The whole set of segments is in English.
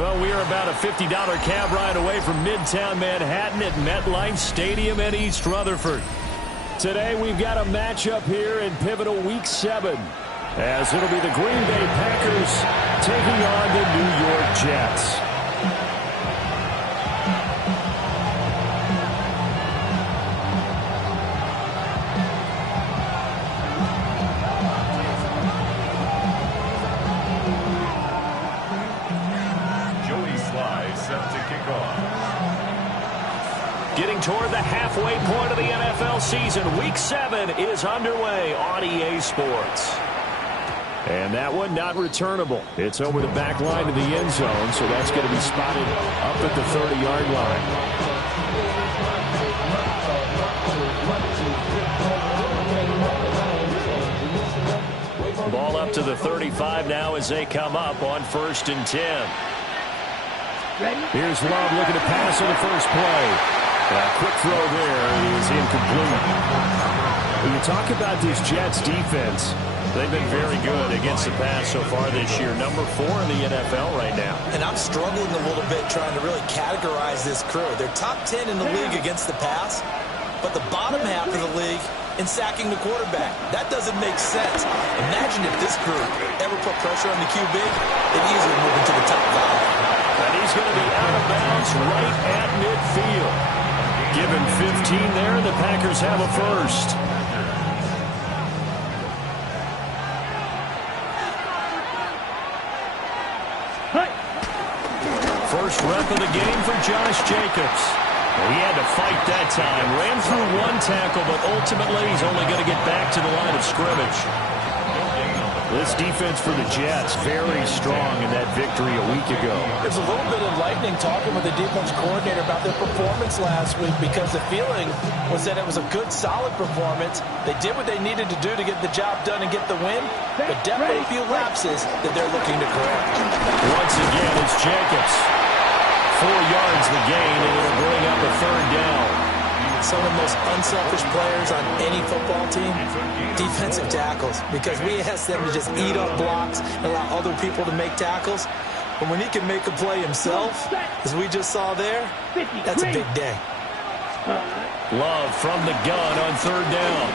Well, we are about a $50 cab ride away from Midtown Manhattan at MetLife Stadium in East Rutherford. Today we've got a matchup here in pivotal Week 7, as it'll be the Green Bay Packers taking on the New York Jets. Getting toward the halfway point of the NFL season, Week 7 is underway on EA Sports. And that one not returnable. It's over the back line of the end zone, so that's going to be spotted up at the 30-yard line. Ball up to the 35 now as they come up on 1st and 10. Here's Love looking to pass on the first play. Quick throw there is incomplete. When you talk about this Jets defense, they've been very good against the pass so far this year. Number 4 in the NFL right now. And I'm struggling a little bit trying to really categorize this crew. They're top 10 in the league against the pass, but the bottom half of the league in sacking the quarterback. That doesn't make sense. Imagine if this group ever put pressure on the QB, they'd easily move into the top 5. And he's going to be out of bounds right at midfield. Given 15 there, the Packers have a first. First rep of the game for Josh Jacobs. He had to fight that time. Ran through one tackle, but ultimately he's only going to get back to the line of scrimmage. This defense for the Jets, very strong in that victory a week ago. It's a little bit enlightening talking with the defense coordinator about their performance last week, because the feeling was that it was a good, solid performance. They did what they needed to do to get the job done and get the win, but definitely a few lapses that they're looking to correct. Once again, it's Jacobs. 4 yards the gain, and it'll bring up a 3rd down. Some of the most unselfish players on any football team, defensive tackles, because we ask them to just eat up blocks and allow other people to make tackles. But when he can make a play himself, as we just saw there, that's a big day. Love from the gun on 3rd down.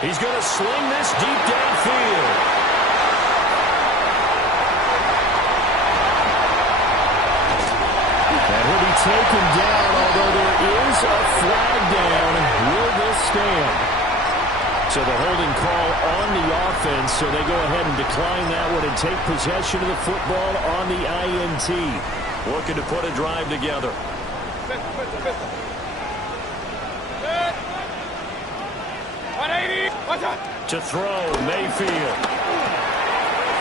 He's going to sling this deep downfield. He'll be taken down, although there is a flag down. Will this stand? So the holding call on the offense, so they go ahead and decline that one and take possession of the football on the INT. Looking to put a drive together. To throw, Mayfield.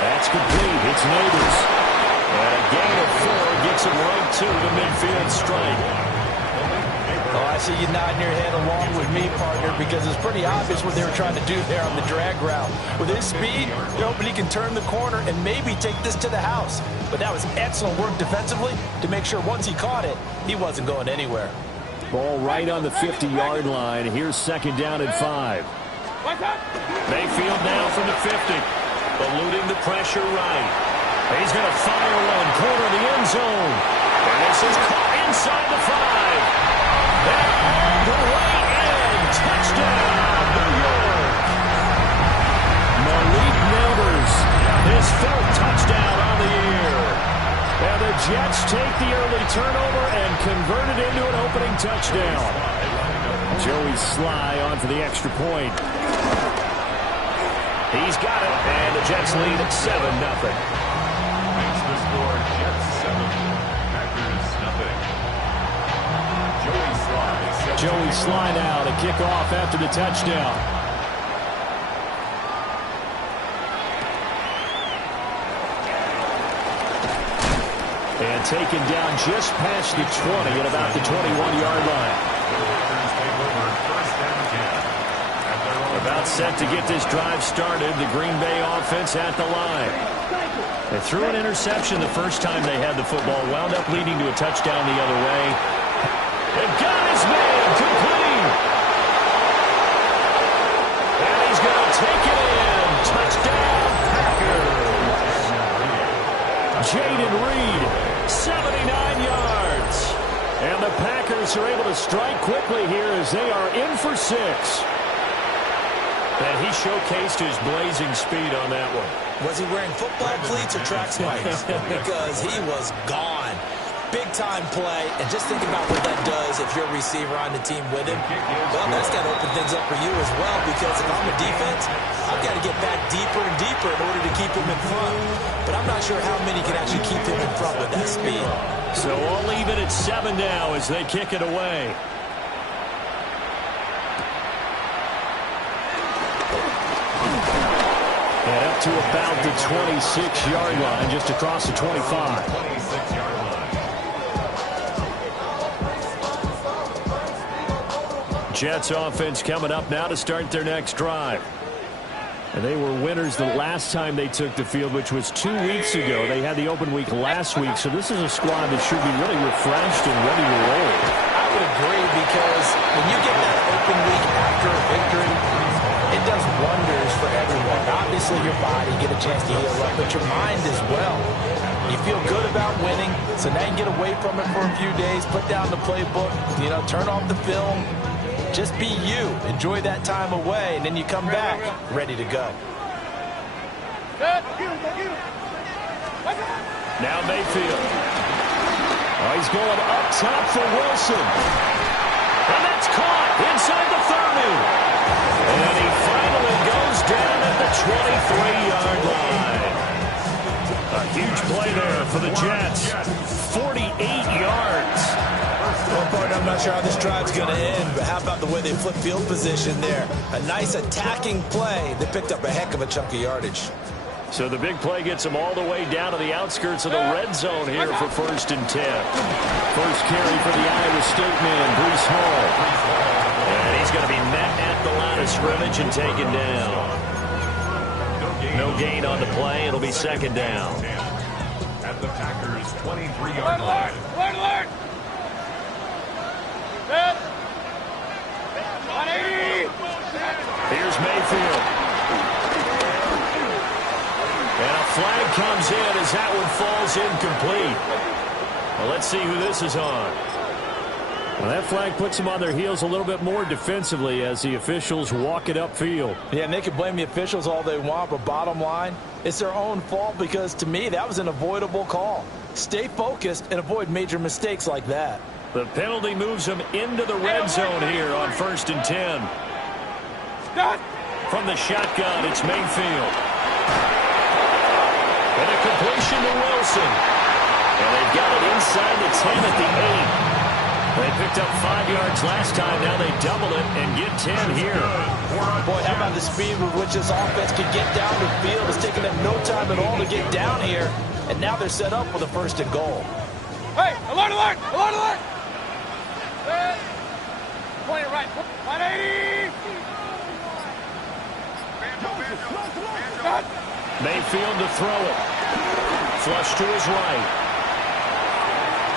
That's complete. It's Neighbors. And a gain of 4 gets him right to the midfield strike. Oh, I see you nodding your head along with me, partner, because it's pretty obvious what they were trying to do there on the drag route. With his speed, they're hoping he can turn the corner and maybe take this to the house. But that was excellent work defensively to make sure once he caught it, he wasn't going anywhere. Ball right on the 50-yard line. Here's 2nd down and 5. Mayfield now from the 50. Eluding the pressure right. He's going to fire one, corner of the end zone. And this is caught inside the 5. And on the way in, touchdown, New York. Malik Neighbors, his 4th touchdown on the year. And the Jets take the early turnover and convert it into an opening touchdown. Joey Sly on for the extra point. He's got it, and the Jets lead at 7-0. Jets 7, Packers nothing. Joey Sly now to kick off after the touchdown. And taken down just past the 20 at about the 21-yard line. About set to get this drive started. The Green Bay offense at the line. They threw an interception the first time they had the football. Wound up leading to a touchdown the other way. And got his man complete. And he's going to take it in. Touchdown, Packers. Jaden Reed, 79 yards. And the Packers are able to strike quickly here as they are in for 6. And he showcased his blazing speed on that one. Was he wearing football cleats or track spikes? Because he was gone. Big-time play, and just think about what that does if you're a receiver on the team with him. Well, that's got to open things up for you as well, because if I'm a defense, I've got to get back deeper and deeper in order to keep him in front. But I'm not sure how many can actually keep him in front with that speed. So all even at 7 now as they kick it away. And up to about the 26-yard line, just across the 25. 26-yard line. Jets offense coming up now to start their next drive. And they were winners the last time they took the field, which was 2 weeks ago. They had the open week last week, so this is a squad that should be really refreshed and ready to roll. I would agree, because when you get that open week after a victory, it does wonders for everyone. Obviously, your body get a chance to heal up, but your mind as well. You feel good about winning, so now you get away from it for a few days, put down the playbook, turn off the film. Just be you. Enjoy that time away, and then you come back ready to go. Now Mayfield. Oh, he's going up top for Wilson. And that's caught inside the 30. And he finally goes down at the 23-yard line. A huge play there for the Jets. 48 yards. Well, partner, I'm not sure how this drive's going to end, but how about the way they flip field position there? A nice attacking play. They picked up a heck of a chunk of yardage. So the big play gets him all the way down to the outskirts of the red zone here for 1st and 10. First carry for the Iowa State man, Breece Hall. And he's going to be met at the line of scrimmage and taken down. No gain on the play. It'll be 2nd down. At the Packers' 23-yard line. Alert! Here's Mayfield. And a flag comes in as that one falls incomplete. Well, let's see who this is on. Well, that flag puts them on their heels a little bit more defensively as the officials walk it upfield. Yeah, and they can blame the officials all they want, but bottom line, it's their own fault, because to me, that was an avoidable call. Stay focused and avoid major mistakes like that. The penalty moves them into the red zone here on 1st and 10. From the shotgun, it's Mayfield. And a completion to Wilson. And they've got it inside the 10 at the 8. They picked up 5 yards last time. Now they double it and get 10 here. Boy, how about the speed with which this offense can get down the field? It's taken them no time at all to get down here. And now they're set up for the 1st and goal. Hey, alert! Point it right. 180! Mayfield to throw it. Flush to his right.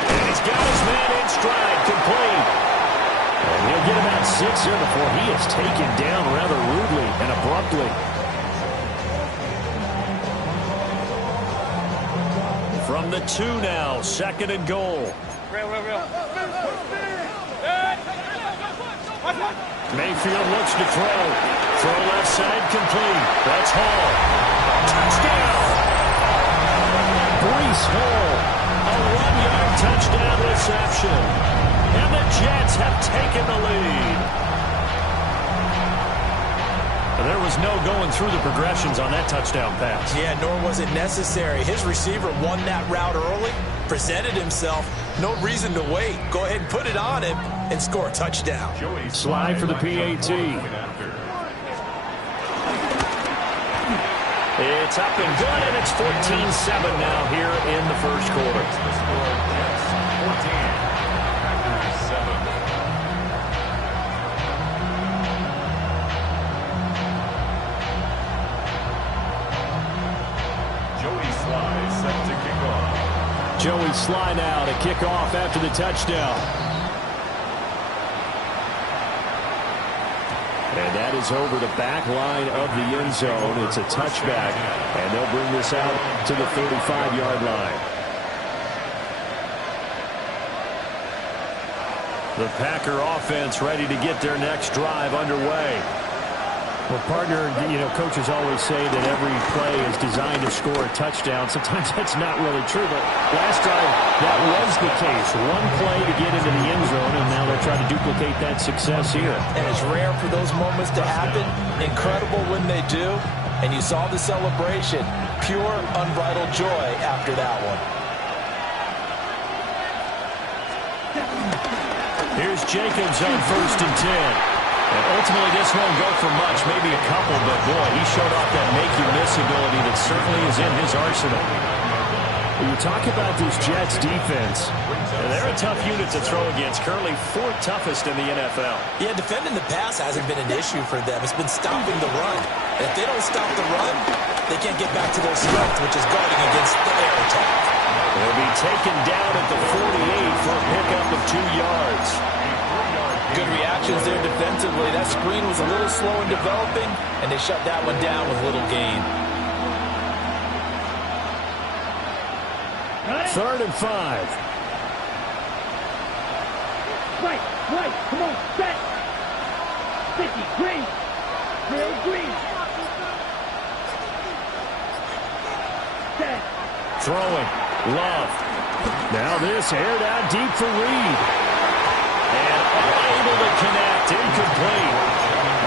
And he's got his man in stride, complete. And he'll get about 6 here before he is taken down rather rudely and abruptly. From the 2 now, 2nd and goal. Real. Mayfield looks to throw. Throw left side, complete. That's Hall. Touchdown! Breece Hall, a 1-yard touchdown reception. And the Jets have taken the lead. There was no going through the progressions on that touchdown pass. Yeah, nor was it necessary. His receiver won that route early, presented himself. No reason to wait. Go ahead and put it on him and score a touchdown. Slide for the PAT. It's up and good, and it's 14-7 now here in the 1st quarter. The score, Jets 14, Packers 7. Joey Sly set to kick off. Joey Sly now to kick off after the touchdown. And that is over the back line of the end zone. It's a touchback, and they'll bring this out to the 35-yard line. The Packer offense ready to get their next drive underway. Well, partner, coaches always say that every play is designed to score a touchdown. Sometimes that's not really true, but last drive, that was the case. One play to get into the end zone, and now they're trying to duplicate that success here. And it's rare for those moments to happen. Incredible when they do. And you saw the celebration. Pure, unbridled joy after that one. Here's Jacobs on 1st and 10. And ultimately, this won't go for much, maybe a couple, but boy, he showed off that make-you-miss ability that certainly is in his arsenal. When you talk about this Jets defense, they're a tough unit to throw against, currently 4th toughest in the NFL. Yeah, defending the pass hasn't been an issue for them. It's been stopping the run. And if they don't stop the run, they can't get back to their strength, which is guarding against the air attack. They'll be taken down at the 48 for a pickup of 2 yards. Good reactions there defensively. That screen was a little slow in developing, and they shut that one down with little gain. 3rd and 5. Right, come on, set. 50, green. Real green. Set. Throwing. Love. Now this aired out deep for Reed. And unable to connect. Incomplete.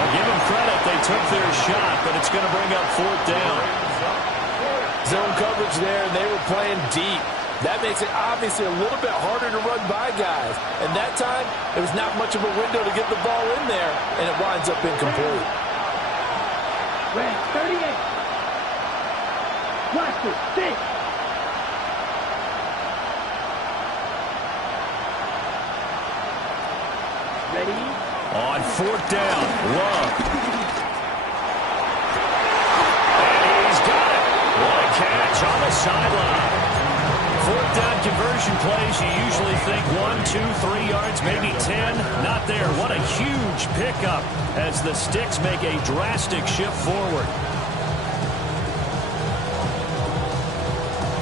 I'll give them credit. They took their shot, but it's going to bring up 4th down. Zone coverage there, and they were playing deep. That makes it obviously a little bit harder to run by guys. And that time, there was not much of a window to get the ball in there, and it winds up incomplete. Red 38. Blaster 6. Ready? On 4th down, Love. And he's got it. What a catch on the sideline. 4th down conversion plays, you usually think 1, 2, 3 yards, maybe 10. Not there. What a huge pickup as the Sticks make a drastic shift forward.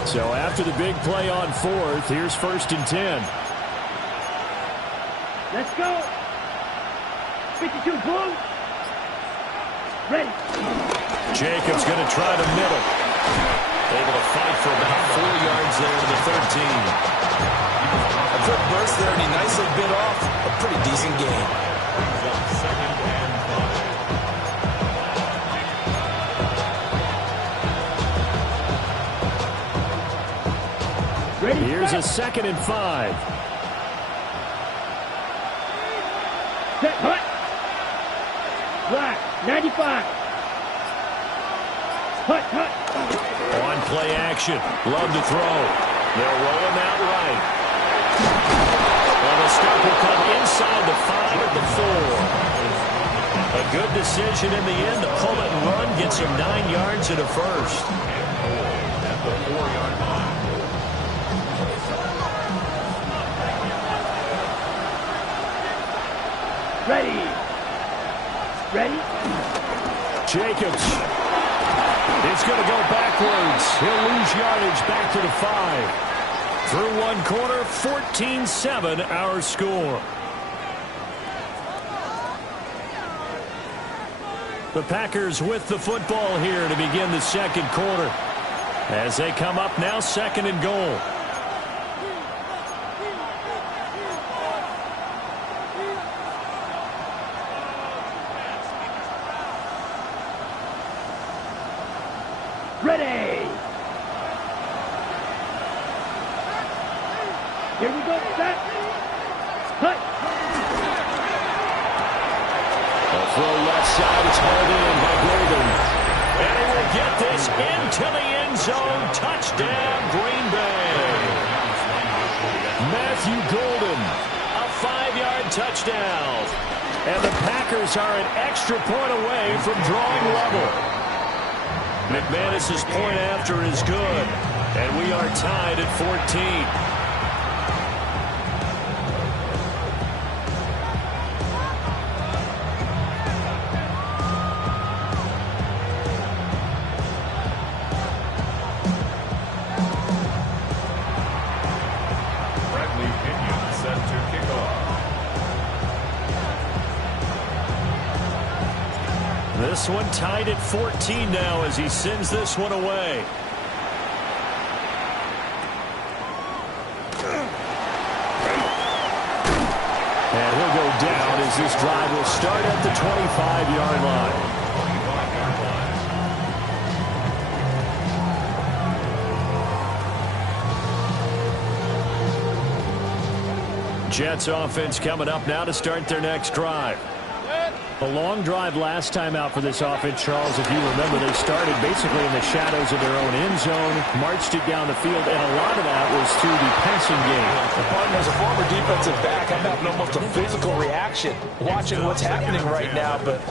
So after the big play on 4th, here's 1st and 10. Let's go. 52 blue. Ready. Jacobs going to try the middle. Able to fight for about 4 yards there to the 13. A quick burst there, and he nicely bit off a pretty decent gain. Ready. Here's a 2nd and 5. Set, hut. Black, 95. Hut. On play action. Love to throw. They'll roll him out right. Well, the stop will come inside the 5 at the 4. A good decision in the end to pull it and run. Gets him 9 yards and a first. At the 4-yard line. Ready? Jacobs. It's going to go backwards. He'll lose yardage back to the 5. Through one quarter, 14-7 our score. The Packers with the football here to begin the 2nd quarter. As they come up now, 2nd and goal. Ready. Here we go, set. Hut. A throw left side, it's hauled in by Golden. And he will get this into the end zone. Touchdown, Green Bay. Matthew Golden, a 5-yard touchdown. And the Packers are an extra point away from drawing level. McManus's point after is good, and we are tied at 14. This one tied at 14 now as he sends this one away. And he'll go down as this drive will start at the 25-yard line. Jets offense coming up now to start their next drive. A long drive last time out for this offense, Charles. If you remember, they started basically in the shadows of their own end zone, marched it down the field, and a lot of that was through the passing game. As a former defensive back, I'm having almost a physical reaction watching what's happening right now. But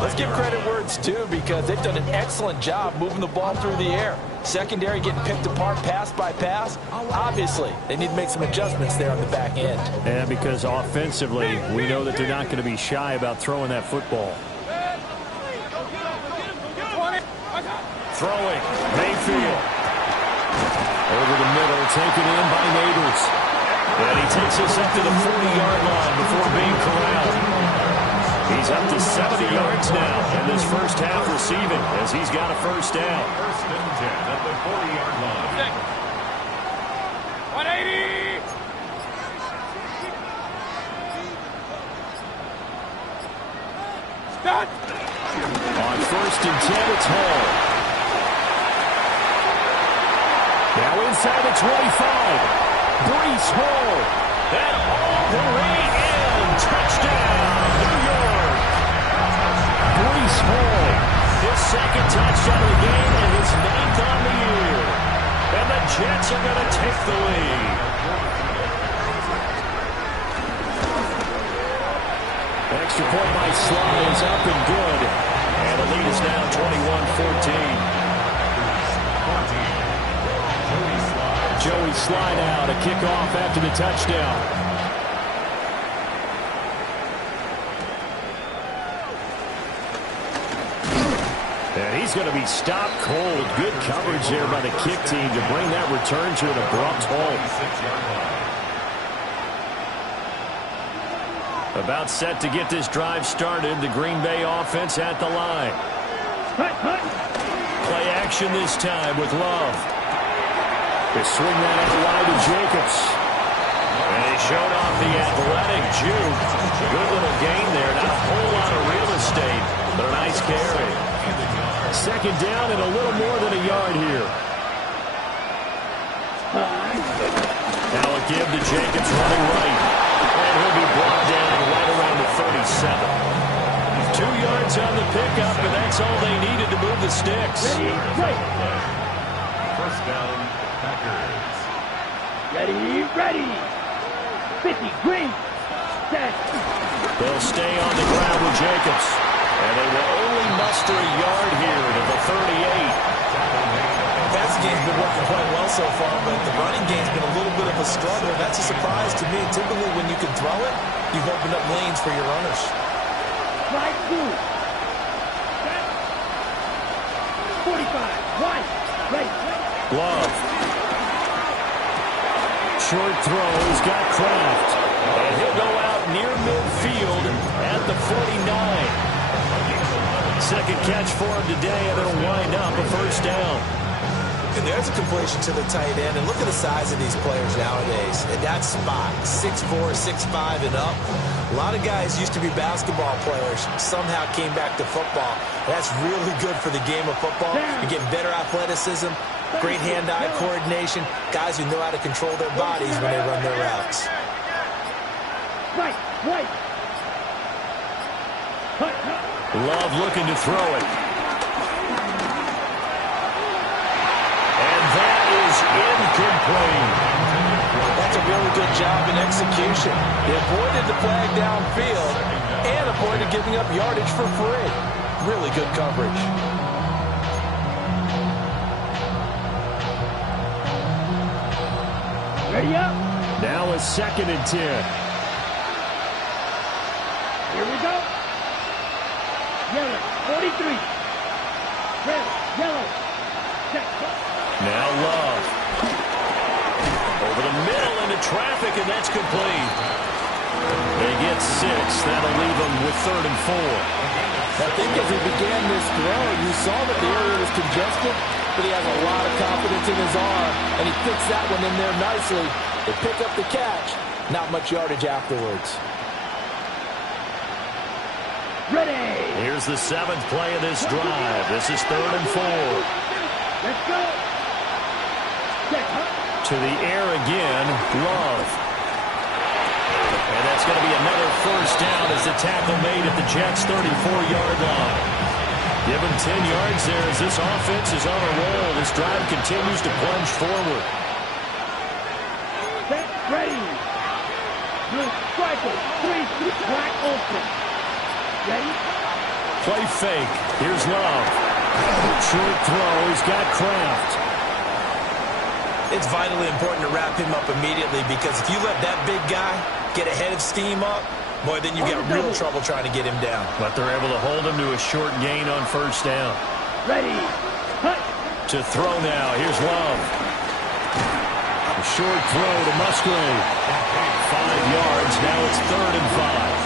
let's give credit where it's due because they've done an excellent job moving the ball through the air. Secondary getting picked apart pass by pass. Obviously, they need to make some adjustments there on the back end. And because offensively, we know that they're not going to be shy about throwing that football. Throwing, Mayfield. Over the middle, taken in by Neighbors. And he takes us up to the 40-yard line before being corralled. He's up to 70 yards now in this first half receiving as he's got a first down. First and 10 at the 40-yard line. 180. Start. On first and 10, it's Hall. Now inside the 25. Breece Hall. And all the way in. Touchdown, New York. Breece Hall. His second touchdown of the game and his 9th on the year. And the Jets are going to take the lead. Extra point by Sly is up and good. And the lead is now 21-14. Joey Sly now to kick off after the touchdown. And he's going to be stopped cold. Good coverage there by the kick team to bring that return to an abrupt halt. About set to get this drive started. The Green Bay offense at the line. Play action this time with Love. They swing that out wide to Jacobs. And he showed off the athletic juke. Good little gain there. Not a whole lot of real estate, but a nice carry. Second down and a little more than a yard here. Now a give to Jacobs running right. And he'll be brought down right around the 37. 2 yards on the pickup, and that's all they needed to move the sticks. First down, Packers. Ready. 50, green, set. They'll stay on the ground with Jacobs. And they will only muster a yard here to the 38. Passing game's been working quite well so far, but the running game's been a little bit of a struggle. That's a surprise to me. Typically, when you can throw it, you've opened up lanes for your runners. Right, 2. 45, right, ready. Love. Short throw. He's got Kraft. And he'll go out near midfield at the 49. Second catch for him today, and it'll wind up a first down. And there's a completion to the tight end. And look at the size of these players nowadays. At that spot, 6'4", 6'5", and up. A lot of guys used to be basketball players, somehow came back to football. That's really good for the game of football. You get better athleticism, great hand-eye coordination, guys who know how to control their bodies when they run their routes. Right. Love looking to throw it. And that is incomplete. That's a really good job in execution. He avoided the flag downfield and avoided giving up yardage for free. Really good coverage. Ready up. Now a 2nd and 10. Here we go. Yellow, 43. Red, yellow. Check. Now Love. Over the middle into traffic, and that's complete. They get 6. That'll leave them with 3rd and 4. I think as he began this throw, you saw that the area was congested, but he has a lot of confidence in his arm, and he fits that one in there nicely. They pick up the catch. Not much yardage afterwards. Ready. Here's the 7th play of this drive. This is 3rd and 4. Let's go. Check, huh? To the air again, Love. And that's going to be another first down as the tackle made at the Jets' 34-yard line. Give him 10 yards there as this offense is on a roll. This drive continues to plunge forward. Set, ready. Blue striker, 3, black open. Ready? Play fake. Here's Love. Short throw. He's got Kraft. It's vitally important to wrap him up immediately because if you let that big guy get ahead of steam up, boy, then you get real trouble trying to get him down. But they're able to hold him to a short gain on first down. Ready. Hut. To throw now. Here's Love. A short throw to Musgrave. 5 yards. Now it's 3rd and 5.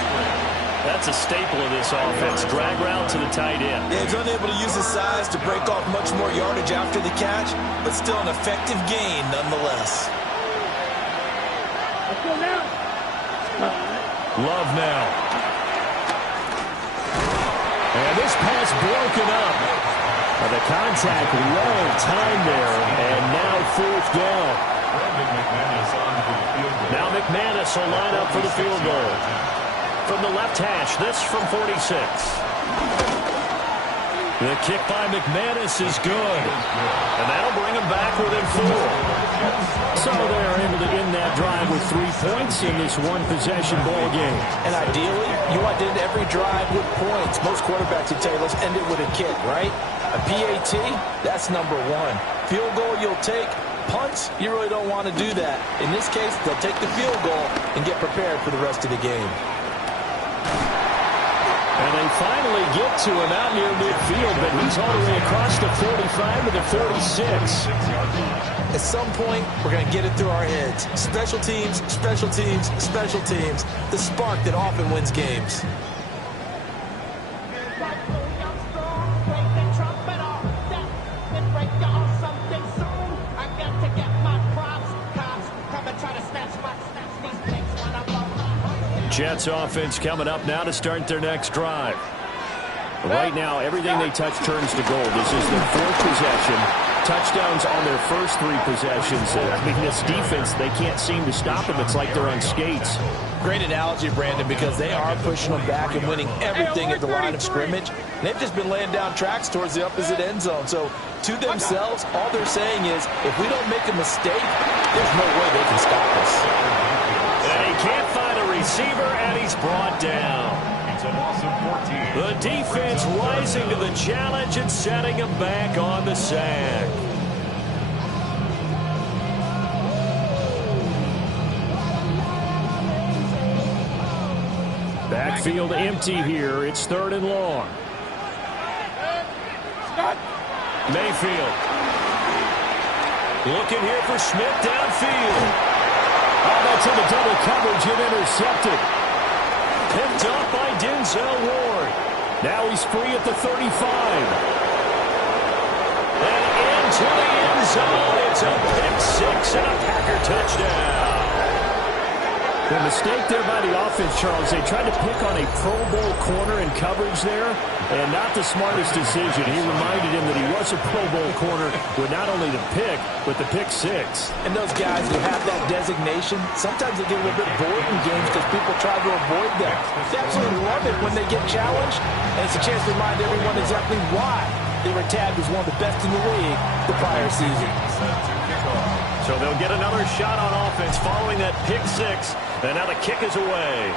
That's a staple of this offense. Drag route to the tight end. Yeah, he's unable to use his size to break off much more yardage after the catch, but still an effective gain nonetheless. Let's go now. Love now. And this pass broken up. The contact well timed there, and now 4th down. Now McManus will line up for the field goal. From the left hash, this from 46. The kick by McManus is good. And that'll bring him back within 4. So they're able to end that drive with 3 points in this one-possession ball game. And ideally, you want to end every drive with points. Most quarterbacks would tell you, let's end it with a kick, right? A PAT, that's number 1. Field goal you'll take. Punts, you really don't want to do that. In this case, they'll take the field goal and get prepared for the rest of the game. And they finally get to him out near midfield, but he's all the way across the 45 to the 46. At some point, we're going to get it through our heads. Special teams, special teams, special teams. The spark that often wins games. Jets offense coming up now to start their next drive. Right now, everything they touch turns to gold. This is their 4th possession. Touchdowns on their first 3 possessions. I mean, this defense, they can't seem to stop them. It's like they're on skates. Great analogy, Brandon, because they are pushing them back and winning everything at the line of scrimmage. And they've just been laying down tracks towards the opposite end zone. So, to themselves, all they're saying is, if we don't make a mistake, there's no way they can stop us. And he can't find a receiver, and he's brought down. The defense rising to the challenge and setting him back on the sack. Backfield empty here. It's 3rd and long. Mayfield. Looking here for Smith downfield. Oh, that's into double coverage and intercepted. Picked up by Denzel Ward. Now he's free at the 35. And into the end zone. It's a pick 6 and a Packer touchdown. The mistake there by the offense, Charles, they tried to pick on a Pro Bowl corner in coverage there, and not the smartest decision. He reminded him that he was a Pro Bowl corner with not only the pick, but the pick 6. And those guys who have that designation, sometimes they get a little bit bored in games because people try to avoid them. They absolutely love it when they get challenged, and it's a chance to remind everyone exactly why they were tabbed as one of the best in the league the prior season. So they'll get another shot on offense following that pick 6. And now the kick is away.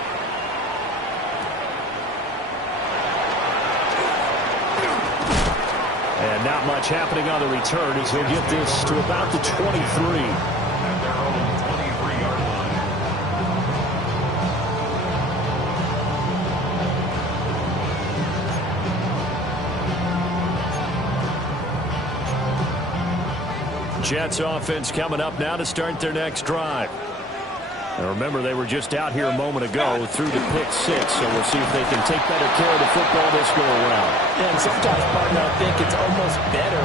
And not much happening on the return as he'll get this to about the 23. Jets offense coming up now to start their next drive. And remember, they were just out here a moment ago through the pick six, so we'll see if they can take better care of the football this go around. And sometimes, partner, I think it's almost better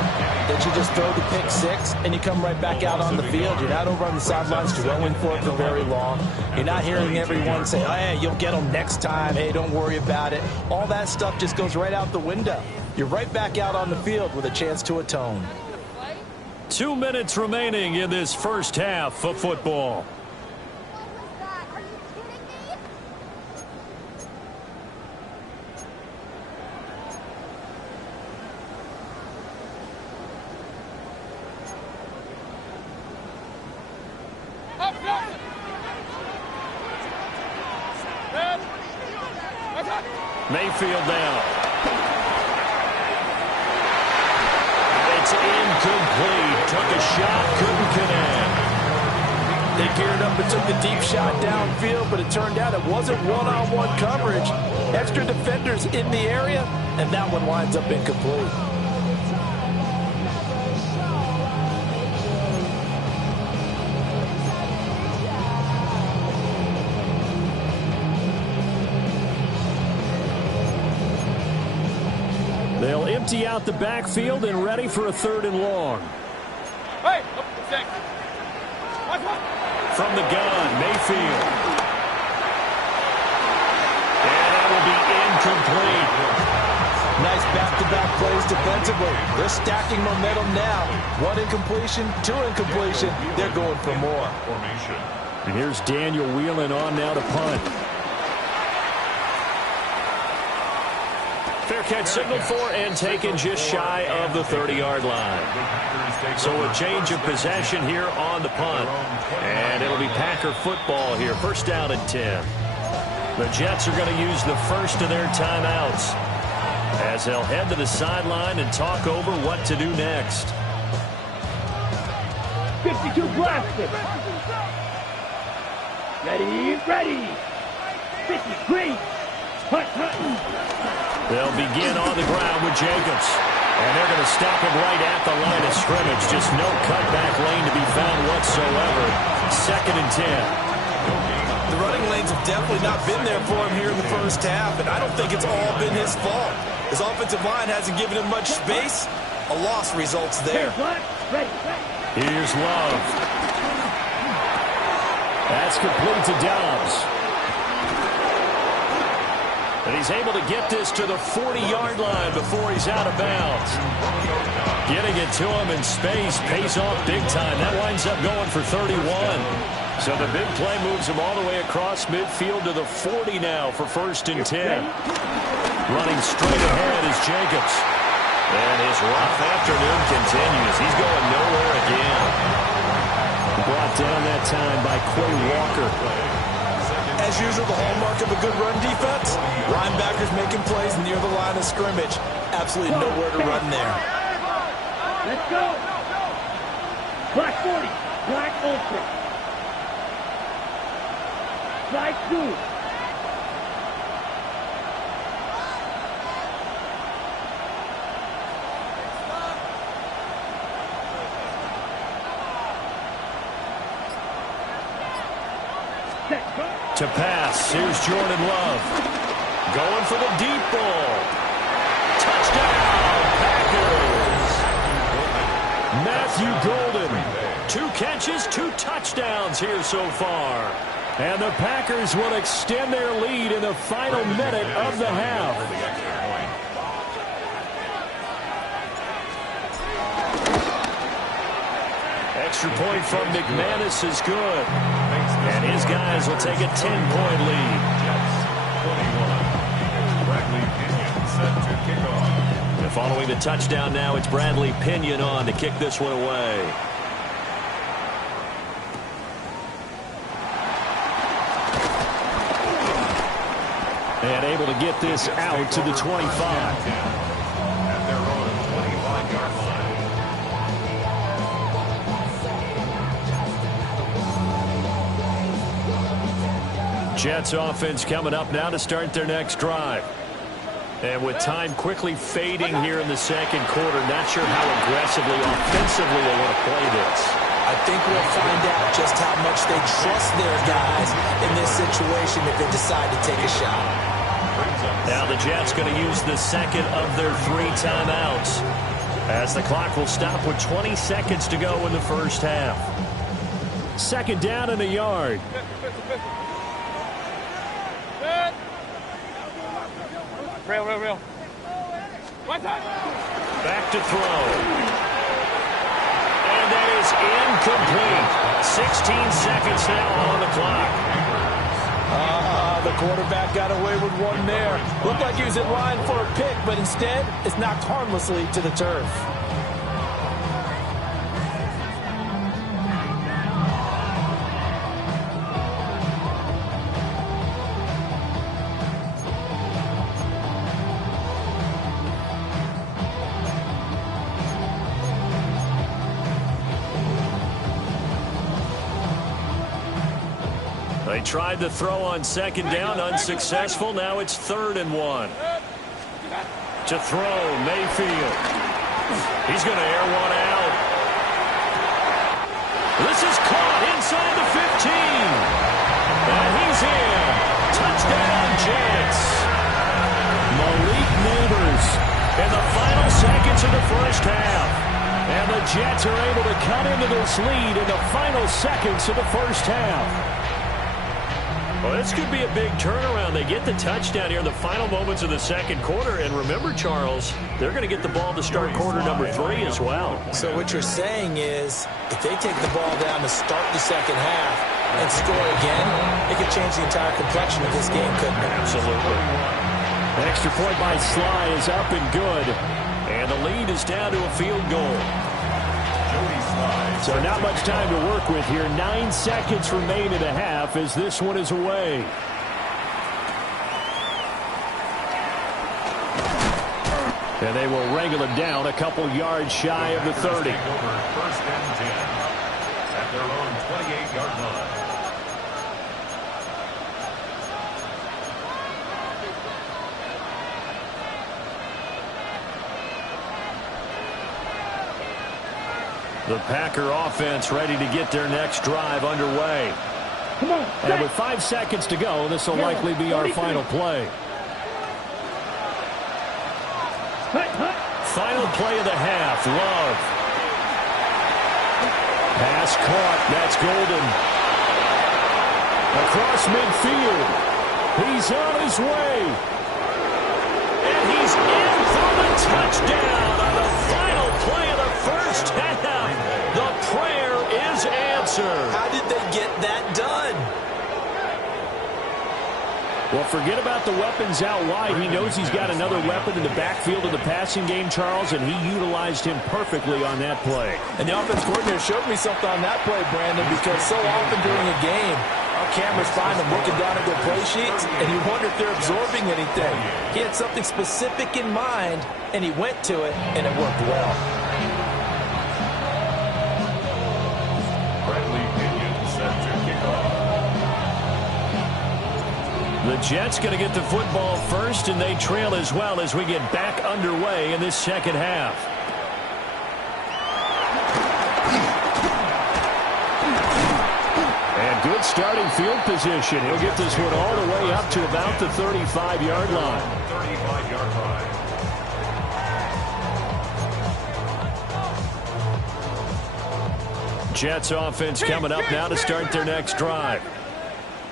that you just throw the pick six and you come right back out on the field. You're not over on the sidelines dwelling for it for very long. You're not hearing everyone say, oh, hey, you'll get them next time. Hey, don't worry about it. All that stuff just goes right out the window. You're right back out on the field with a chance to atone. 2 minutes remaining in this first half of football. Mayfield now. It's incomplete. Took a shot, couldn't connect. They geared up and took the deep shot downfield, but it turned out it wasn't one-on-one coverage. Extra defenders in the area, and that one winds up incomplete. They'll empty out the backfield and ready for a 3rd and long. Hey, From the gun, Mayfield. And that will be incomplete. Nice back-to-back plays defensively. They're stacking momentum now. 1 incompletion, 2 incompletion. They're going for more. And here's Daniel Whelan on now to punt. Fair catch signaled for and taken just shy of the 30-yard line. So a change of possession here on the punt. And it'll be Packer football here. 1st down and 10. The Jets are going to use the first of their timeouts as they'll head to the sideline and talk over what to do next. 52 blasted. Ready. 53. Hunt. They'll begin on the ground with Jacobs. And they're going to stop him right at the line of scrimmage. Just no cutback lane to be found whatsoever. 2nd and 10. The running lanes have definitely not been there for him here in the first half, and I don't think it's all been his fault. His offensive line hasn't given him much space. A loss results there. Here's Love. That's complete to Dobbs. And he's able to get this to the 40-yard line before he's out of bounds. Getting it to him in space pays off big time. That winds up going for 31. So the big play moves him all the way across midfield to the 40 now for 1st and 10. Running straight ahead is Jacobs. And his rough afternoon continues. He's going nowhere again. Brought down that time by Quay Walker. As usual, the hallmark of a good run defense, linebackers making plays near the line of scrimmage. Absolutely nowhere to run there. Let's go. Black 40. Black ultra. Black 2. To pass, here's Jordan Love. Going for the deep ball. Touchdown, Packers! Matthew Golden. 2 catches, 2 touchdowns here so far. And the Packers will extend their lead in the final minute of the half. Extra point from McManus is good. And his guys will take a 10-point lead. And following the touchdown now, it's Bradley Pinion on to kick this one away. And able to get this out to the 25. Jets offense coming up now to start their next drive. And with time quickly fading here in the 2nd quarter, not sure how aggressively, offensively they want to play this. I think we'll find out just how much they trust their guys in this situation if they decide to take a shot. Now the Jets going to use the second of their 3 timeouts, as the clock will stop with 20 seconds to go in the first half. Second down and a yard. Real. Back to throw. And that is incomplete. 16 seconds now on the clock. The quarterback got away with one there. Looked like he was in line for a pick, but instead, it's knocked harmlessly to the turf. They tried to throw on second down, unsuccessful. Now it's 3rd and 1. To throw, Mayfield. He's going to air one out. This is caught inside the 15. And he's in. Touchdown, Jets. Malik Neighbors in the final seconds of the first half. And the Jets are able to cut into this lead in the final seconds of the first half. Well, this could be a big turnaround. They get the touchdown here in the final moments of the second quarter. And remember, Charles, they're going to get the ball to start quarter number 3 as well. So what you're saying is, if they take the ball down to start the second half and score again, it could change the entire complexion of this game, couldn't it? Absolutely. An extra point by Sly is up and good. And the lead is down to a field goal. So not much time to work with here. 9 seconds remain in the half as this one is away. And they will wrangle him down a couple yards shy of the 30. First and 10 at their own 28-yard line. The Packer offense ready to get their next drive underway. Come on. And with 5 seconds to go, this will likely be our final play. Final play of the half. Love. Pass caught. That's Golden. Across midfield. He's on his way. And he's in for the touchdown on the final play of the first half. The prayer is answered. How did they get that done? Well, forget about the weapons out wide. He knows he's got another weapon in the backfield of the passing game, Charles, and he utilized him perfectly on that play. And the offense coordinator showed me something on that play, Brandon, because so often during a game, our cameras find them looking down at their play sheets, and you wonder if they're absorbing anything. He had something specific in mind, and he went to it, and it worked well. The Jets going to get the football first, and they trail as well as we get back underway in this second half. And good starting field position. He'll get this one all the way up to about the 35-yard line. 35-yard line. Jets offense coming up now to start their next drive.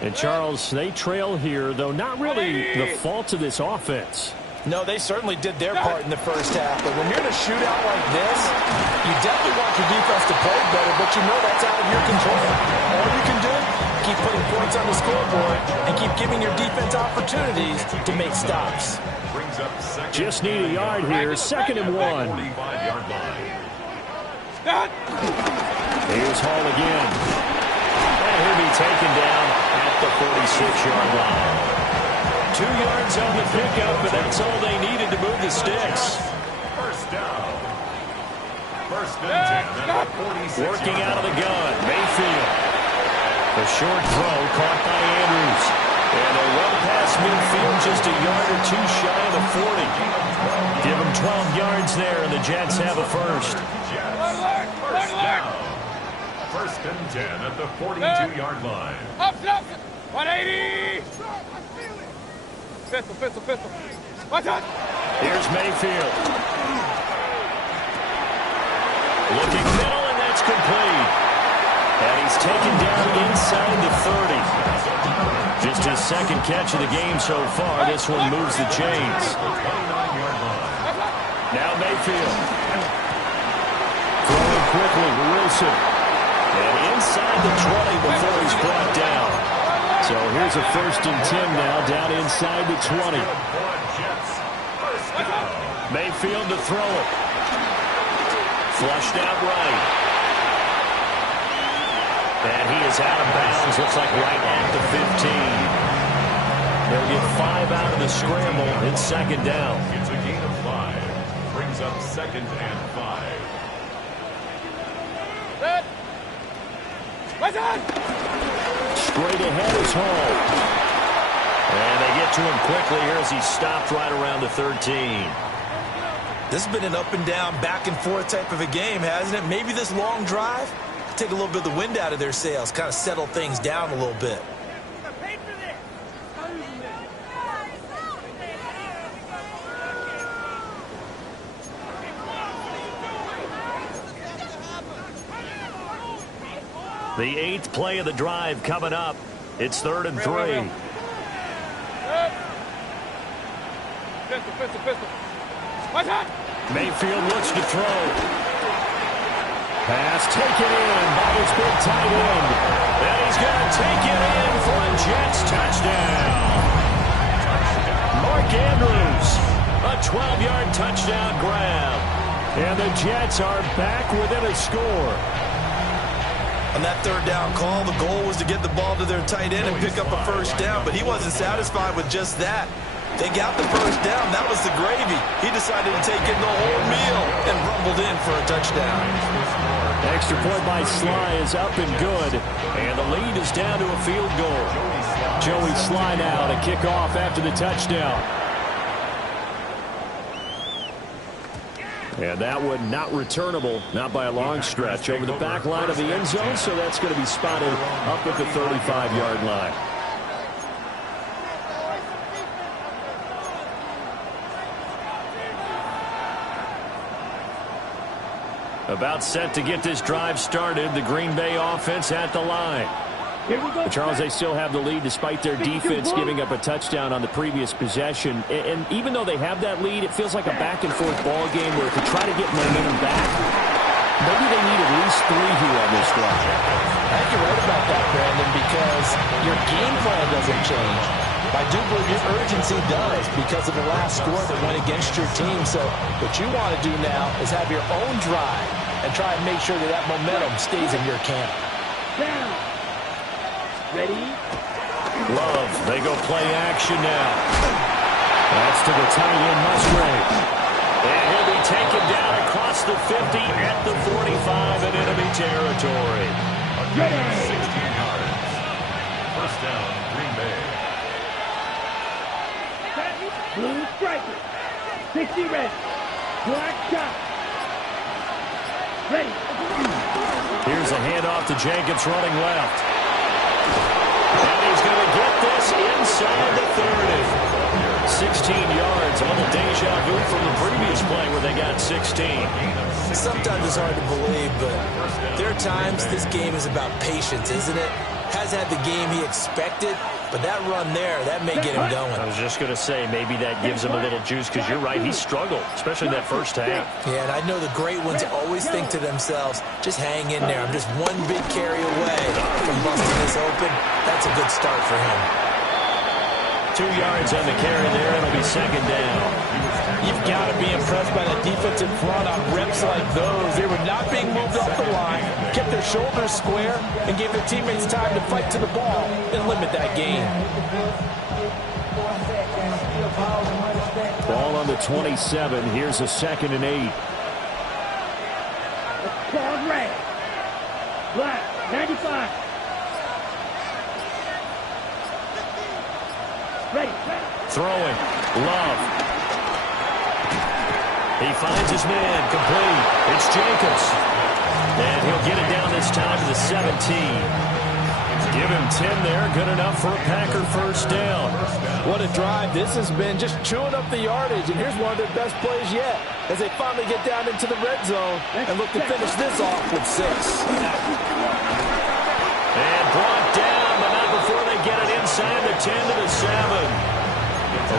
And, Charles, they trail here, though not really the fault of this offense. No, they certainly did their part in the first half. But when you're in a shootout like this, you definitely want your defense to play better, but you know that's out of your control. All you can do, keep putting points on the scoreboard and keep giving your defense opportunities to make stops. Just need a yard here, 2nd and 1. 45-yard line. Here's Hall again. And he'll be taken down at the 46-yard line. 2 yards on the pickup, but that's all they needed to move the sticks. First down. First and 10 at the 46. Working out of the gun, Mayfield. The short throw caught by Andrews. And a run past midfield, just a yard or two shy of the 40. Give them 12 yards there, and the Jets have a first. First down. First and 10 at the 42-yard line. Up, 180. Pistol. Watch out. Here's Mayfield. Looking middle, and that's complete. And he's taken down inside the 30. Just his second catch of the game so far. This one moves the chains. Now Mayfield. Throwing quickly to Wilson. And inside the 20 before he's brought down. So here's a 1st and 10 now, down inside the 20. Mayfield to throw it. Flushed out right. And he is out of bounds. Looks like right at the 15. They'll get 5 out of the scramble. It's second down. It's a gain of 5. Brings up 2nd and 5. Straight ahead is Hall. And they get to him quickly here as he stopped right around the 13. This has been an up and down, back and forth type of a game, hasn't it? Maybe this long drive take a little bit of the wind out of their sails, kind of settle things down a little bit. The 8th play of the drive coming up. It's 3rd and 3. Pistol. Watch out. Mayfield looks to throw. Pass taken in by his big tight end. And he's going to take it in for a Jets touchdown. Mark Andrews, a 12-yard touchdown grab. And the Jets are back within a score. On that 3rd down call, the goal was to get the ball to their tight end and pick up a 1st down, but he wasn't satisfied with just that. They got the 1st down. That was the gravy. He decided to take in the whole meal and rumbled in for a touchdown. Extra point by Sly is up and good, and the lead is down to a field goal. Joey Sly now to kick off after the touchdown. And that one not returnable, not by a long stretch, over the back line of the end zone, so that's going to be spotted up at the 35-yard line. About set to get this drive started, the Green Bay offense at the line. Here we go. Charles, they still have the lead despite their defense giving up a touchdown on the previous possession. And even though they have that lead, it feels like a back-and-forth ball game where to try to get momentum back, maybe they need at least 3 here on this drive. I think you're right about that, Brandon, because your game plan doesn't change. I do believe your urgency does because of the last score that went against your team. So what you want to do now is have your own drive and try and make sure that that momentum stays in your camp. Down. Ready? Love, they go play action now. That's to the tight end, Musgrave. And he'll be taken down across the 50 at the 45 in enemy territory. Ready. 16 yards. 1st down, Green Bay. Blue striker. 60 red. Black shot. Ready. Here's a handoff to Jacobs running left. And he's going to get this inside the 30. 16 yards, a little deja vu from the previous play where they got 16. Sometimes it's hard to believe, but there are times this game is about patience, isn't it? Has had the game he expected, but that run there, that may get him going. I was just going to say, maybe that gives him a little juice, because you're right, he struggled, especially that first half. Yeah, and I know the great ones always think to themselves, just hang in there. I'm just one big carry away from busting this open. That's a good start for him. 2 yards on the carry there. It'll be second down. You've got to be impressed by the defensive front on reps like those. They were not being moved off the line, kept their shoulders square, and gave their teammates time to fight to the ball and limit that gain. Ball on the 27. Here's a 2nd and 8. Called red. Black. 95. Ready. Throwing. Love. He finds his man. Complete. It's Jacobs. And he'll get it down this time to the 17. Give him 10 there. Good enough for a Packer first down. What a drive. This has been just chewing up the yardage. And here's one of their best plays yet as they finally get down into the red zone and look to finish this off with 6. And brought down, but not before they get it inside the 10 to the 7.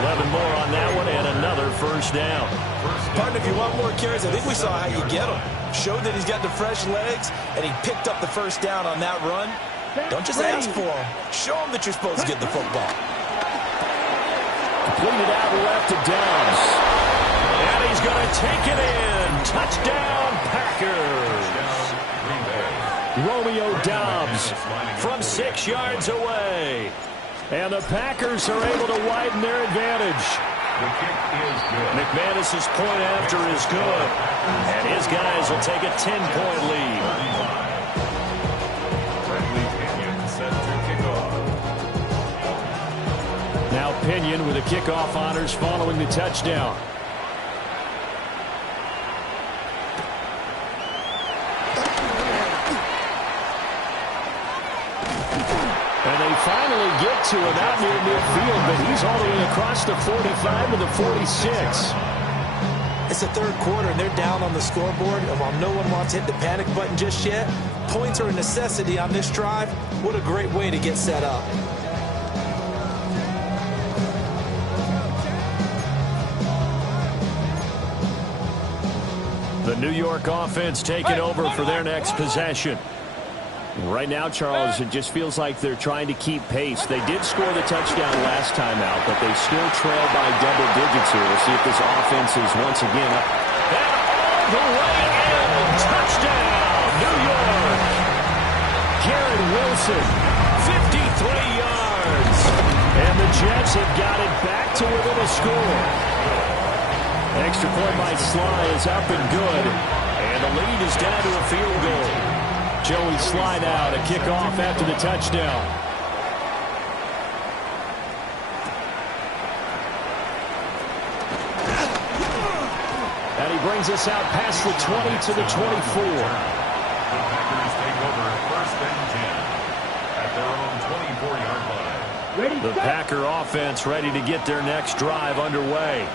11 more on that one and another first down. Partner, if you want more carries, I think we saw how you get them. Showed that he's got the fresh legs, and he picked up the first down on that run. Don't just ask for him. Show him that you're supposed to get the football. Completed out left to Dobbs. And he's going to take it in. Touchdown, Packers. Romeo Dobbs from 6 yards away. And the Packers are able to widen their advantage. McManus's point after is good. And his guys will take a 10-point lead. Now Pinion with the kickoff honors following the touchdown. And they finally get to him out near midfield, but he's all the way across the 45 to the 46. It's the third quarter, and they're down on the scoreboard. And while no one wants to hit the panic button just yet, points are a necessity on this drive. What a great way to get set up. The New York offense taking over for their next possession. Right now, Charles, it just feels like they're trying to keep pace. They did score the touchdown last time out, but they still trail by double digits here. We'll see if this offense is once again up. And all the way in. Touchdown, New York. Garrett Wilson, 53 yards. And the Jets have got it back to within a score. Extra point by Sly is up and good. And the lead is down to a field goal. Joey Sly now to kick off after the touchdown. And he brings us out past the 20 to the 24. The Packers take over first and 10 at their own 24-yard line. The Packer offense ready to get their next drive underway.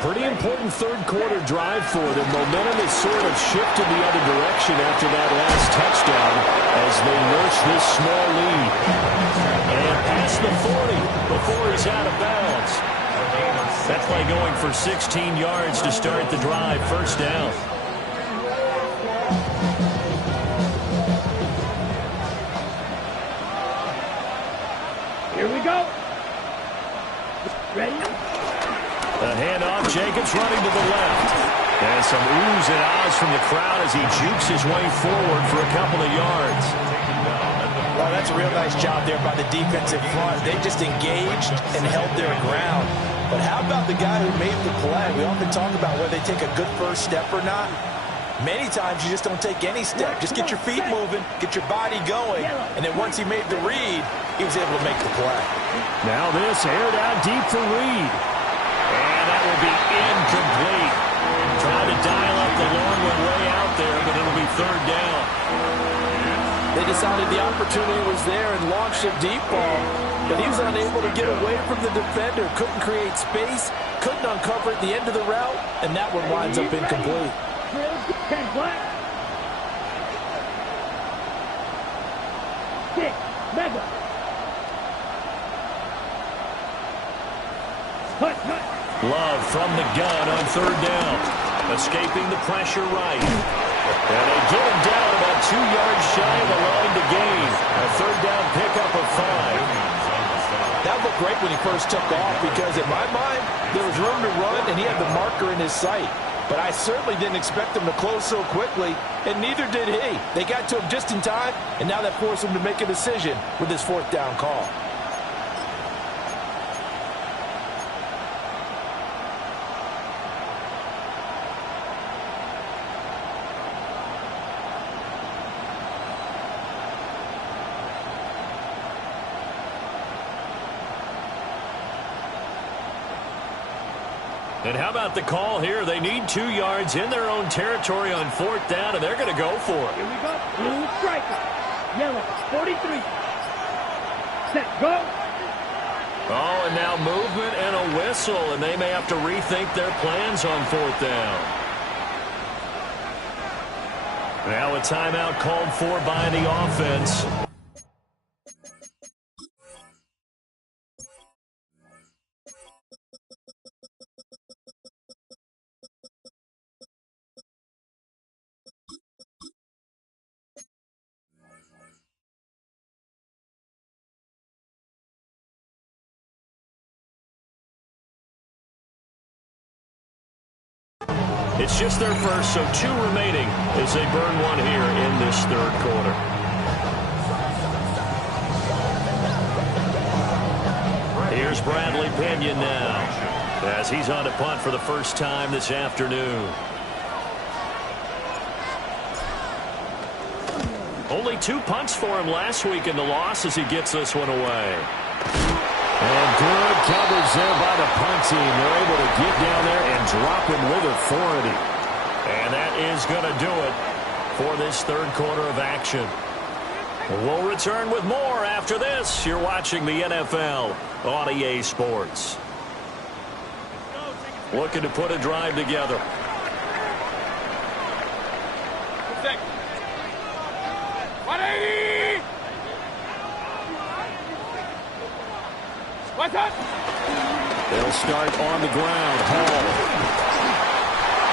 Pretty important third quarter drive for them. Momentum has sort of shifted the other direction after that last touchdown as they nurse this small lead. And past the 40 before he's out of bounds. That play going for 16 yards to start the drive. First down. Here we go. Ready? The handoff, Jacobs running to the left. And some oohs and ahs from the crowd as he jukes his way forward for a couple of yards. Well, that's a real nice job there by the defensive front. They just engaged and held their ground. But how about the guy who made the play? We often talk about whether they take a good first step or not. Many times you just don't take any step. Just get your feet moving, get your body going, and then once he made the read, he was able to make the play. Now this aired out deep for Reed. And that will be incomplete. Trying to dial up the long one way out there, but it'll be third down. They decided the opportunity was there and launched a deep ball, but he was unable to get away from the defender, couldn't create space, couldn't uncover at the end of the route, and that one winds up incomplete. 10 black. 6 mega. Love from the gun on third down. Escaping the pressure right. And they get him down about 2 yards shy of the line to gain. A third down pickup of 5. That looked great when he first took off because in my mind, there was room to run and he had the marker in his sight. But I certainly didn't expect him to close so quickly, and neither did he. They got to him just in time, and now that forced him to make a decision with his fourth down call. And how about the call here? They need 2 yards in their own territory on 4th down, and they're going to go for it. Here we go. Blue striker. Yellow, 43. Set, go. Oh, and now movement and a whistle, and they may have to rethink their plans on 4th down. Now a timeout called for by the offense. It's just their first, so 2 remaining as they burn one here in this 3rd quarter. Here's Bradley Pinion now as he's on to punt for the first time this afternoon. Only 2 punts for him last week in the loss as he gets this one away. And good coverage there by the punt team. They're able to get down there and drop him with authority. And that is going to do it for this 3rd quarter of action. We'll return with more after this. You're watching the NFL on EA Sports. Looking to put a drive together. 180! What's up? They'll start on the ground. Hall.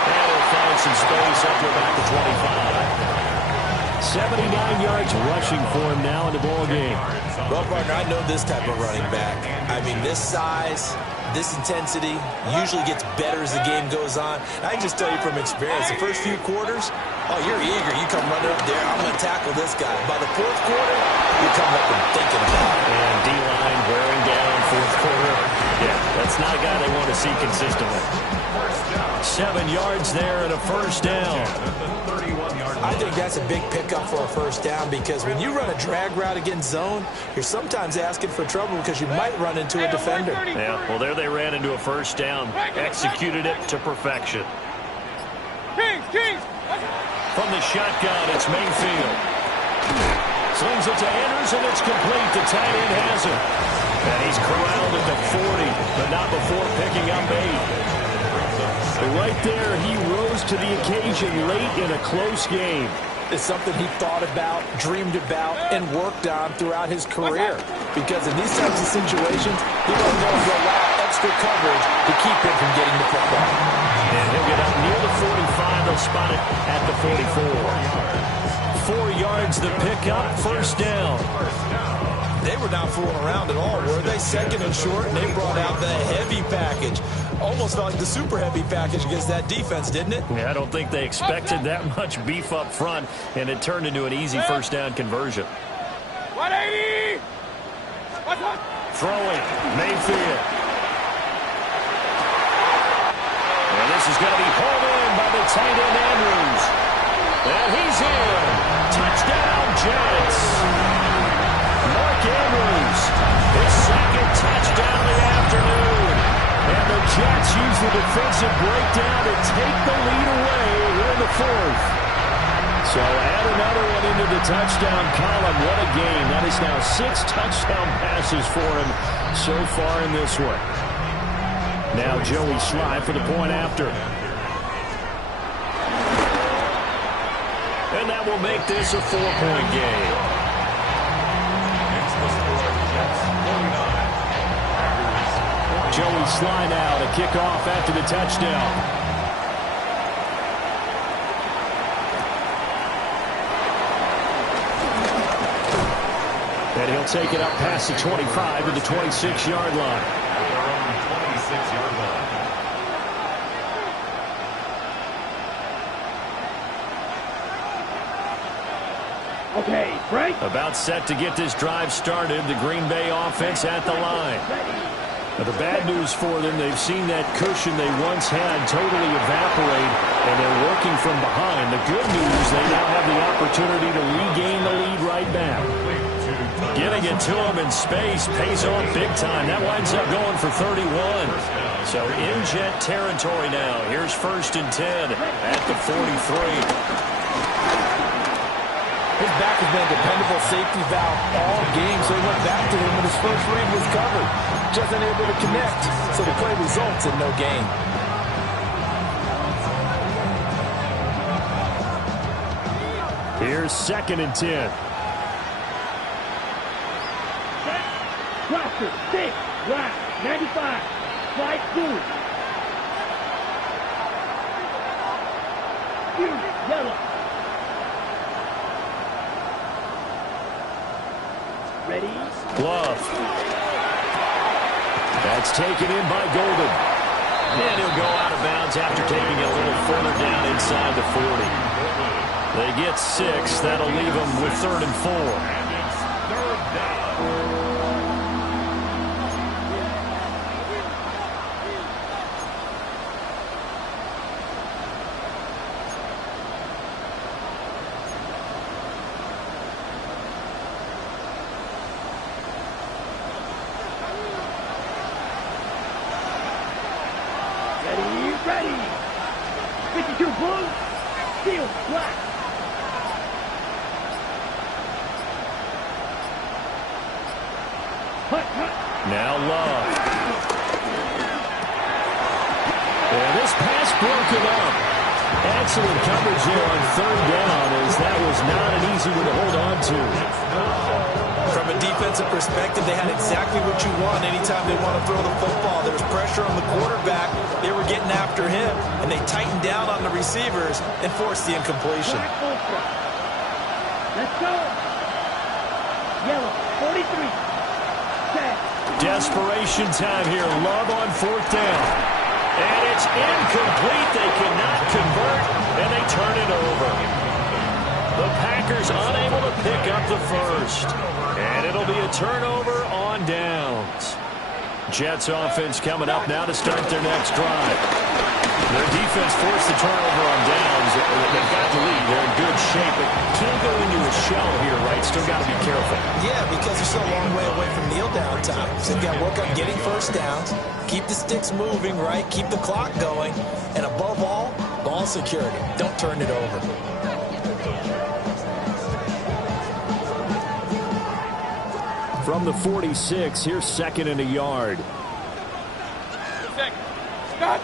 And he'll find some space up to about the 25. 79 yards rushing for him now in the ball game. Well, partner, I know this type of running back. I mean, this size, this intensity usually gets better as the game goes on. I can just tell you from experience, the first few quarters, oh, you're eager. You come running up there, I'm going to tackle this guy. By the 4th quarter, you're coming up and thinking about it. And D-line wearing down 4th quarter. Yeah, that's not a guy they want to see consistently. 7 yards there and a first down. I think that's a big pickup for a first down because when you run a drag route against zone, you're sometimes asking for trouble because you might run into a defender. Yeah, well, there they ran into a first down, executed it to perfection. Kings! From the shotgun, it's Mayfield. Slings it to Andrews, and it's complete. The tight end has it. And he's corralled at the 40, but not before picking up 8. Right there, he rose to the occasion late in a close game. It's something he thought about, dreamed about, and worked on throughout his career. Because in these types of situations, he wasn't going to allow extra coverage to keep him from getting the football. And he'll get up near the 45. They'll spot it at the 44. 4 yards the pickup, first down. They were not fooling around at all, were they? 2nd and short, and they brought out the heavy package. Almost like the super heavy package against that defense, didn't it? Yeah, I don't think they expected that much beef up front, and it turned into an easy first down conversion. 180! What's up? Throwing, Mayfield. And this is going to be pulled in by the tight end Andrews. And he's in. Touchdown, Jets. Mark Andrews, his 2nd touchdown of the afternoon. And the Jets use the defensive breakdown to take the lead away here in the 4th. So add another one into the touchdown column. What a game. That is now 6 touchdown passes for him so far in this one. Now Joey Sly for the point after. And that will make this a 4-point game. Joey Sly now to kick off after the touchdown. And he'll take it up past the 25 to the 26-yard line. Around 26-yard line. Okay, Frank. About set to get this drive started. The Green Bay offense at the line. Now, the bad news for them, they've seen that cushion they once had totally evaporate, and they're working from behind. The good news, they now have the opportunity to regain the lead right back. Getting it to him in space pays off big time. That winds up going for 31. So in Jet territory now. Here's 1st and 10 at the 43. His back has been a dependable safety valve all game, so he went back to him when his first read was covered. Just unable to connect, so the play results in no gain. Here's 2nd and 10. Crosser, 6, right, 95, slide 2. Yellow. Ready? Glove. That's taken in by Golden. And he'll go out of bounds after taking it a little further down inside the 40. They get 6. That'll leave them with 3rd and 4. And it's 3rd down. Ready. 52 blue, steel black. Now Love. And this pass broken up. Excellent coverage here on 3rd down, as that was not an easy one to hold on to. From a defensive perspective, they had exactly what you want anytime they want to throw the football. There was pressure on the quarterback. They were getting after him, and they tightened down on the receivers and forced the incompletion. Let's go. Yellow, 43. Set. Desperation time here. Love on 4th down. And it's incomplete. They cannot convert, and they turn it over. The Packers unable to pick up the first. And it'll be a turnover on downs. Jets offense coming up now to start their next drive. Their defense forced the turnover on downs. They've got the lead. They're in good shape, but can't go into a shell here, right? Still got to be careful. Yeah, because they're still a long way away from kneel down time. So they've got to work on getting first downs, keep the sticks moving, right? Keep the clock going. And above all, ball security. Don't turn it over. From the 46, here's 2nd and a yard. Stop.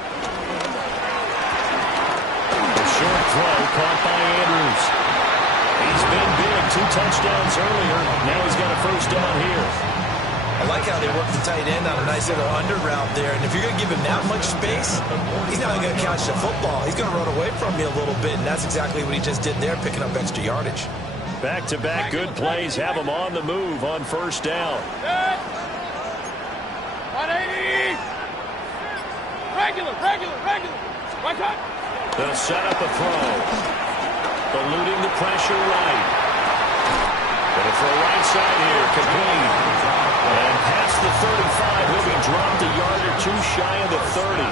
A short throw caught by Andrews. He's been big. 2 touchdowns earlier. Now he's got a first down here. I like how they work the tight end on a nice little under route there. And if you're going to give him that much space, he's not going to catch the football. He's going to run away from you a little bit, and that's exactly what he just did there, picking up extra yardage. Back-to-back good plays have them on the move on 1st down. 180. Regular. Right up. They'll set up a throw. Eluding the pressure right. Going to throw right side here. Complete. And past the 35, he'll be dropped a yard or 2 shy of the 30.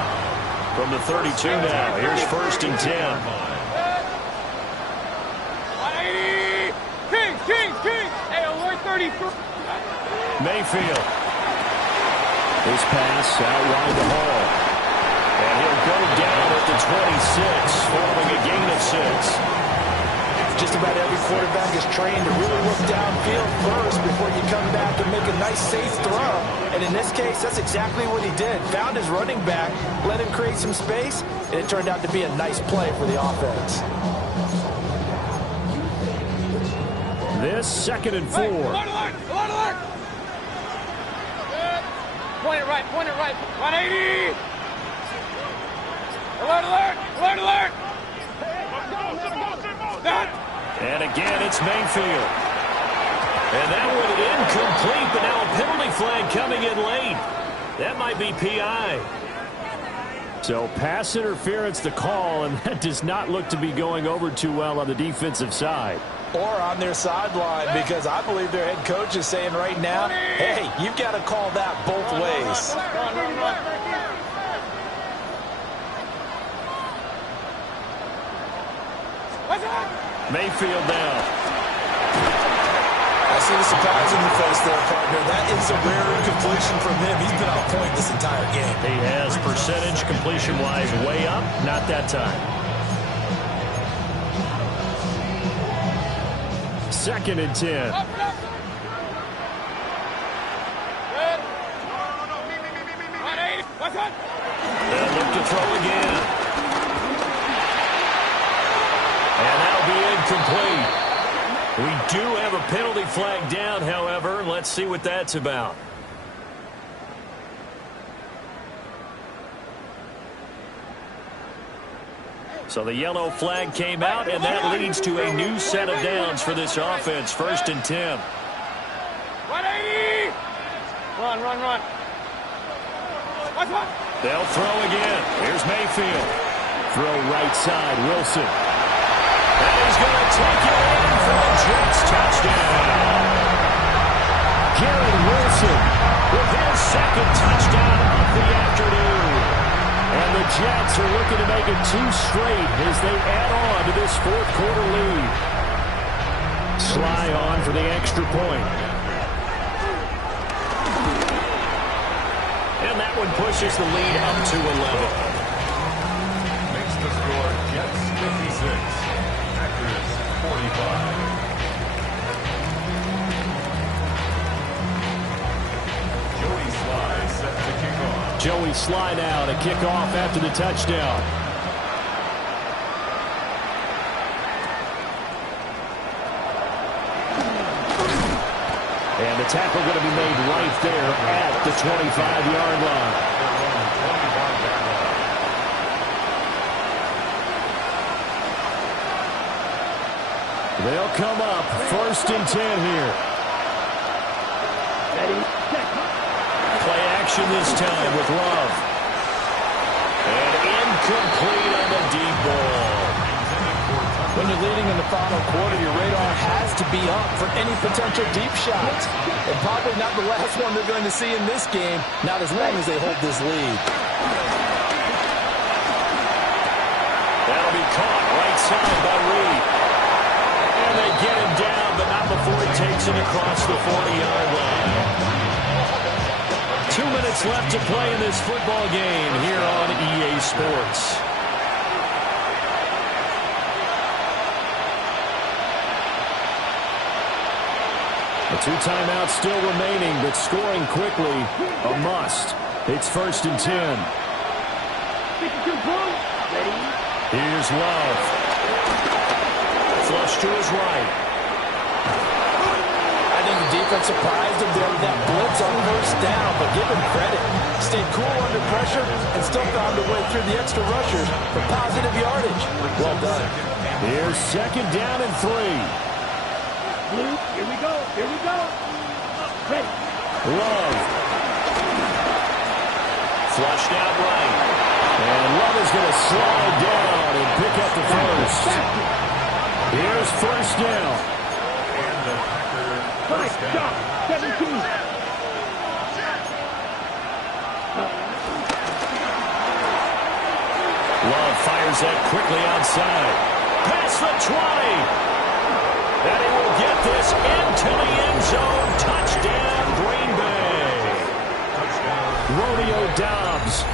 From the 32 now, here's 1st and 10. 180. Kings. Hey, alert 33. Mayfield. This pass out wide to Hall. And he'll go down at the 26, following a gain of 6. Just about every quarterback is trained to really look downfield first before you come back and make a nice, safe throw. And in this case, that's exactly what he did. Found his running back, let him create some space, and it turned out to be a nice play for the offense. This 2nd and 4. Alert. Good. Point it right. 180. Alert. Stop. And again, it's Mayfield. And that one incomplete, but now a penalty flag coming in late. That might be PI. So pass interference the call, and that does not look to be going over too well on the defensive side. Or on their sideline, because I believe their head coach is saying right now, hey, you've got to call that both ways. Run. Mayfield now. A see the surprise in your face there, partner. That is a rare completion from him. He's been on point this entire game. He has percentage completion-wise way up. Not that time. 2nd and 10. They'll look to throw again. And that'll be incomplete. We do have a penalty flag down, however. Let's see what that's about. So the yellow flag came out, and that leads to a new set of downs for this offense. 1st and 10. 180! Run. They'll throw again. Here's Mayfield. Throw right side, Wilson. And he's going to take it in for the Jets touchdown. Garrett Wilson with his 2nd touchdown of the afternoon. And the Jets are looking to make it 2 straight as they add on to this 4th quarter lead. Sly on for the extra point. And that one pushes the lead up to 11. Makes the score Jets 56, Packers 45. Joey Sly set to kick off. Joey Sly now to kick off after the touchdown. And the tackle going to be made right there at the 25-yard line. They'll come up 1st and 10 here. Play action this time with Love. And incomplete on the deep ball. When you're leading in the final quarter, your radar has to be up for any potential deep shots. And probably not the last one they're going to see in this game, not as long as they hold this lead. That'll be caught right side by Reed. And they get him down, but not before he takes it across the 40-yard line. 2 minutes left to play in this football game here on EA Sports. The 2 timeouts still remaining, but scoring quickly, a must. It's 1st and 10. Here's Love. Flush to his right. I think the defense surprised him there with that blitz on 1st down, but give him credit. Stayed cool under pressure and still found a way through the extra rushers for positive yardage. Well done. Here's 2nd down and 3. Here we go. Ready. Love. Flushed out right. And Love is going to slide down and pick up the 1st. Here's 1st down. And the Packers first down. 17. Love fires that quickly outside. Past the 20. And he will get this into the end zone. Touchdown, Green Bay. Romeo Doubs,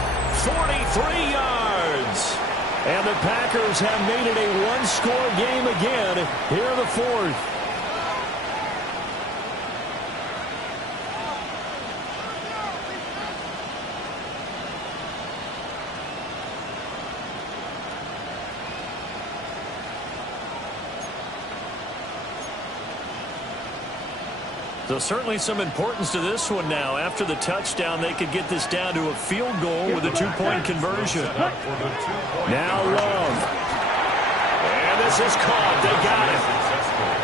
43 yards. And the Packers have made it a 1-score game again here in the 4th. So certainly some importance to this one now. After the touchdown, they could get this down to a field goal with a 2-point conversion. Now Love. And this is caught. They got it.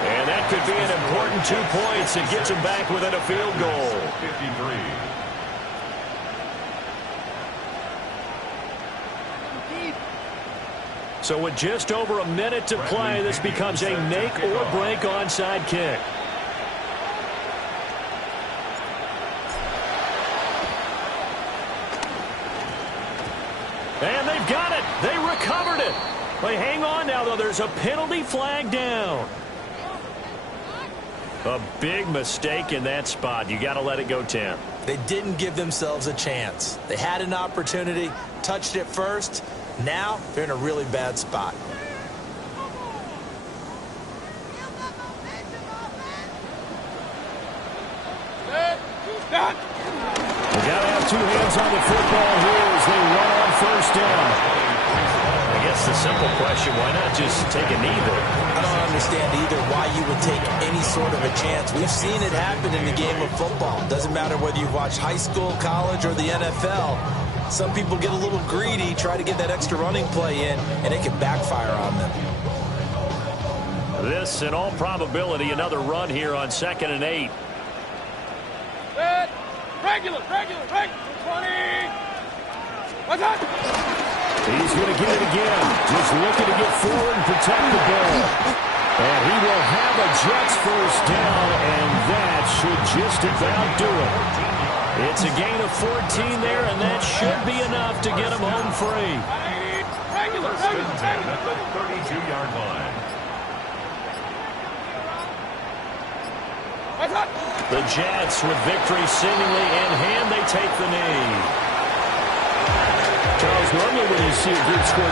And that could be an important 2 points. It gets them back within a field goal. 53. So with just over a minute to play, this becomes a make or break onside kick. And they've got it. They recovered it. They hang on now, though. There's a penalty flag down. A big mistake in that spot. You got to let it go 10. They didn't give themselves a chance. They had an opportunity, touched it first. Now they're in a really bad spot. They got to have two hands on the football here as they run on first down. I guess the simple question, why not just take a knee there? I don't understand either why you would take any sort of a chance. We've seen it happen in the game of football. Doesn't matter whether you've watched high school, college, or the NFL. Some people get a little greedy, try to get that extra running play in, and it can backfire on them. This, in all probability, another run here on 2nd and 8. Regular, 20. What's up? He's going to get it again. Just looking to get forward and protect the ball. And he will have a Jets first down, and that should just about do it. It's a gain of 14 there, and that should be enough to get him home free. Regular. First and 10 at the 32-yard line. What's up? The Jets, with victory seemingly in hand, they take the knee. Charles, normally when you see a group score